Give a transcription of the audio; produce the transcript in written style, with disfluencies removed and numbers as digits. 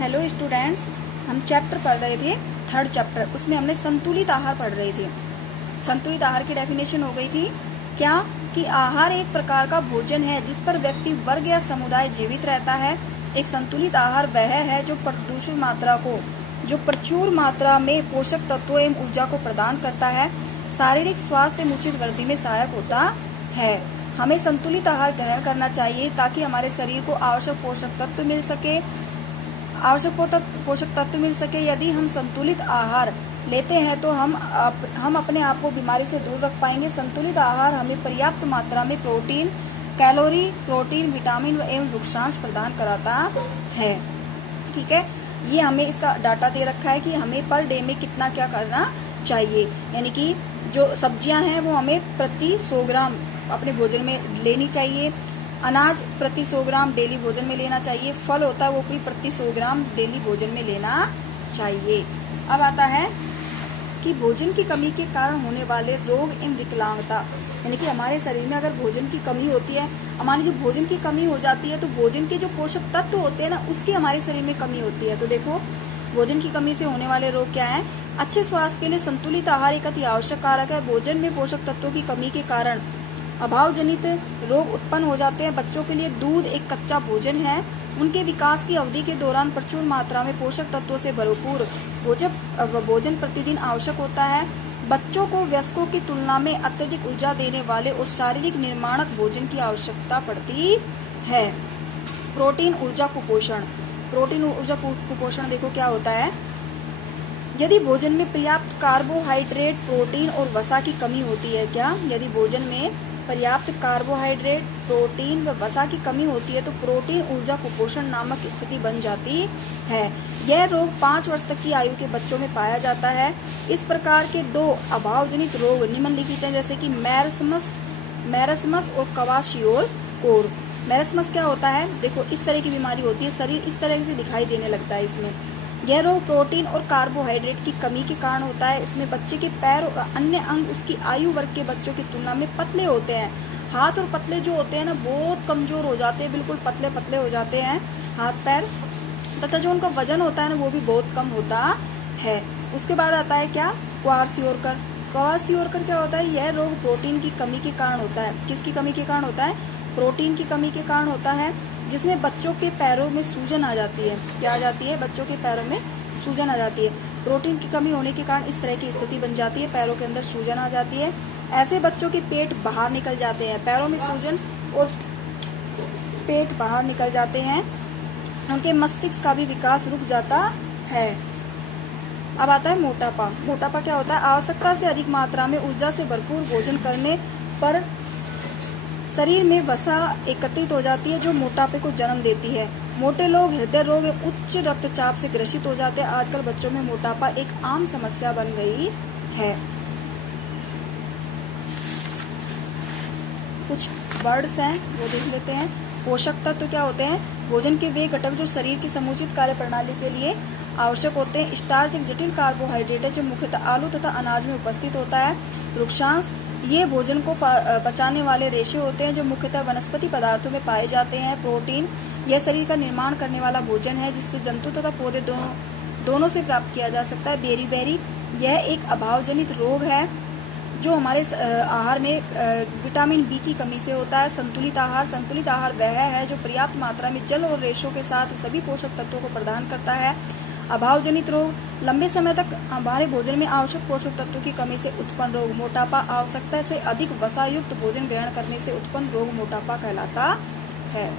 Hello students, हम chapter पढ़ रहे थे थर्ड चैप्टर। उसमें हमने संतुलित आहार पढ़ रहे थे। संतुलित आहार की डेफिनेशन हो गई थी क्या कि आहार एक प्रकार का भोजन है जिस पर व्यक्ति वर्ग या समुदाय जीवित रहता है। एक संतुलित आहार वह है जो प्रचुर मात्रा में पोषक तत्वों एवं ऊर्जा को प्रदान करता है, शारीरिक स्वास्थ्य एवं उचित वृद्धि में सहायक होता है। हमें संतुलित आहार ग्रहण करना चाहिए ताकि हमारे शरीर को आवश्यक पोषक तत्व मिल सके। यदि हम संतुलित आहार लेते हैं तो हम अपने आप को बीमारी से दूर रख पाएंगे। संतुलित आहार हमें पर्याप्त मात्रा में प्रोटीन, विटामिन एवं वृक्षांश प्रदान कराता है। ठीक है, ये हमें इसका डाटा दे रखा है कि हमें पर डे में कितना क्या करना चाहिए। यानी कि जो सब्जियां हैं वो हमें प्रति 100 ग्राम अपने भोजन में लेनी चाहिए। अनाज प्रति 100 ग्राम डेली भोजन में लेना चाहिए। फल होता है वो भी प्रति 100 ग्राम डेली भोजन में लेना चाहिए। अब आता है कि भोजन की कमी के कारण होने वाले रोग एवं विकलांगता। यानी कि हमारे शरीर में अगर भोजन की कमी होती है, हमारी जो भोजन की कमी हो जाती है तो भोजन के जो पोषक तत्व होते हैं ना, उसकी हमारे शरीर में कमी होती है। तो देखो, भोजन की कमी से होने वाले रोग क्या है। अच्छे स्वास्थ्य के लिए संतुलित आहार एक अति आवश्यक कारक है। भोजन में पोषक तत्वों की कमी के कारण अभाव जनित रोग उत्पन्न हो जाते हैं। बच्चों के लिए दूध एक कच्चा भोजन है। उनके विकास की अवधि के दौरान प्रचुर मात्रा में पोषक तत्वों से भरपूर भोजन प्रतिदिन आवश्यक होता है। बच्चों को वयस्कों की तुलना में अत्यधिक ऊर्जा देने वाले और शारीरिक निर्माणक भोजन की आवश्यकता पड़ती है। प्रोटीन ऊर्जा कुपोषण देखो क्या होता है। यदि भोजन में पर्याप्त कार्बोहाइड्रेट, प्रोटीन और वसा की कमी होती है यदि भोजन में पर्याप्त कार्बोहाइड्रेट, प्रोटीन व वसा की कमी होती है तो प्रोटीन ऊर्जा कुपोषण नामक स्थिति बन जाती है। यह रोग 5 वर्ष तक की आयु के बच्चों में पाया जाता है। इस प्रकार के 2 अभावजनित रोग निम्नलिखित हैं, जैसे कि मैरस्मस और क्वाशियोर। मैरस्मस क्या होता है, देखो इस तरह की बीमारी होती है, शरीर इस तरह से दिखाई देने लगता है इसमें। यह रोग प्रोटीन और कार्बोहाइड्रेट की कमी के कारण होता है। इसमें बच्चे के पैर और अन्य अंग उसकी आयु वर्ग के बच्चों की तुलना में पतले होते हैं। हाथ और पतले जो होते हैं ना, बहुत कमजोर हो जाते हैं, बिल्कुल पतले पतले हो जाते हैं हाथ पैर, तथा जो उनका वजन होता है ना वो भी बहुत कम होता है। उसके बाद आता है क्या, क्वाशियोर क्या होता है। यह रोग प्रोटीन की कमी के कारण होता है। किसकी कमी के कारण होता है, प्रोटीन की कमी के कारण होता है, जिसमें बच्चों के पैरों में सूजन आ जाती है। क्या आ जाती है, बच्चों के पैरों में सूजन आ जाती है। प्रोटीन की कमी होने के कारण इस तरह की स्थिति बन जाती है, पैरों के अंदर सूजन आ जाती है। ऐसे बच्चों के पेट बाहर निकल जाते हैं, पैरों में सूजन और पेट बाहर निकल जाते हैं। उनके मस्तिष्क का भी विकास रुक जाता है। अब आता है मोटापा क्या होता है। आवश्यकता से अधिक मात्रा में ऊर्जा से भरपूर भोजन करने पर शरीर में वसा एकत्रित हो जाती है जो मोटापे को जन्म देती है। मोटे लोग हृदय रोग एवं उच्च रक्तचाप से ग्रसित हो जाते हैं। आजकल बच्चों में मोटापा एक आम समस्या बन गई है। कुछ वर्ड्स हैं वो देख लेते हैं। पोषक तत्व क्या होते हैं, भोजन के वे घटक जो शरीर की समुचित कार्य प्रणाली के लिए आवश्यक होते हैं। स्टार्च एक जटिल कार्बोहाइड्रेट है जो मुख्यतः आलू तथा अनाज में उपस्थित होता है। वृक्षांश ये भोजन को पचाने वाले रेशे होते हैं जो मुख्यतः वनस्पति पदार्थों में पाए जाते हैं। प्रोटीन यह शरीर का निर्माण करने वाला भोजन है जिससे जंतु तथा पौधे दोनों से प्राप्त किया जा सकता है। बेरी यह एक अभावजनित रोग है जो हमारे आहार में विटामिन बी की कमी से होता है। संतुलित आहार वह है जो पर्याप्त मात्रा में जल और रेशों के साथ सभी पोषक तत्वों को प्रदान करता है। अभावजनित रोग लंबे समय तक हमारे भोजन में आवश्यक पोषक तत्वों की कमी से उत्पन्न रोग। मोटापा आवश्यकता से अधिक वसा युक्त भोजन ग्रहण करने से उत्पन्न रोग मोटापा कहलाता है।